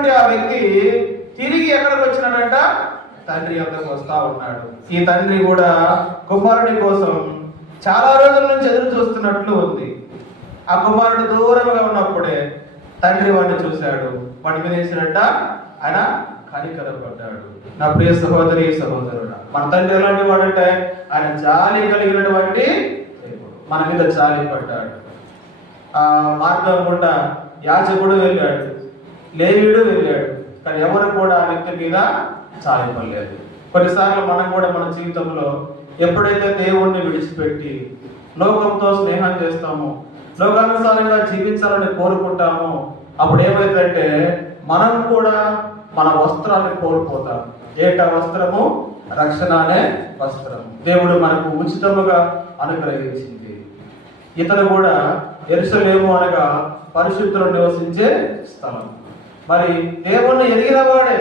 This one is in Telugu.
వెళ్ళినటువంటి ఆ వ్యక్తి తిరిగి ఎక్కడికి వచ్చినాడంట? తండ్రి యొద్దకు వస్తా ఉన్నాడు. ఈ తండ్రి కూడా కుమారుడి కోసం చాలా రోజుల నుంచి ఎదురు చూస్తున్నట్లు ఉంది. ఆ కుమారుడు దూరంగా ఉన్నప్పుడే తండ్రి వాడిని చూశాడు. వాడి మీద వేసినట్ట ఆయన కనికరపడ్డాడు. నా ప్రియ సహోదరి సహోదరుడు, మన తండ్రి ఎలాంటి వాడంటే ఆయన జాలి కలిగినటువంటి దేవుడు. మన మీద జాలి పడ్డాడు. ఆ మార్గం గుండా యాజకుడు వెళ్ళాడు, లేవీయుడు వెళ్ళాడు, కానీ ఎవరు కూడా ఆ వ్యక్తి మీద జాలి పడలేదు. కొన్నిసార్లు మనం కూడా మన జీవితంలో ఎప్పుడైతే దేవుణ్ణి విడిచిపెట్టి లోకంతో స్నేహం చేస్తామో, లోకానుసారంగా జీవించాలని కోరుకుంటామో, అప్పుడు ఏమైందంటే మనం కూడా మన వస్త్రాన్ని కోల్పోతాం. ఏట వస్త్రము రక్షణ అనే వస్త్రము దేవుడు మనకు ఉచితముగా అనుగ్రహించింది. ఇతను కూడా యెరూషలేము అనగా పరిశుద్ధులు నివసించే స్థలం. మరి దేవుణ్ణి ఎరిగిన వాడే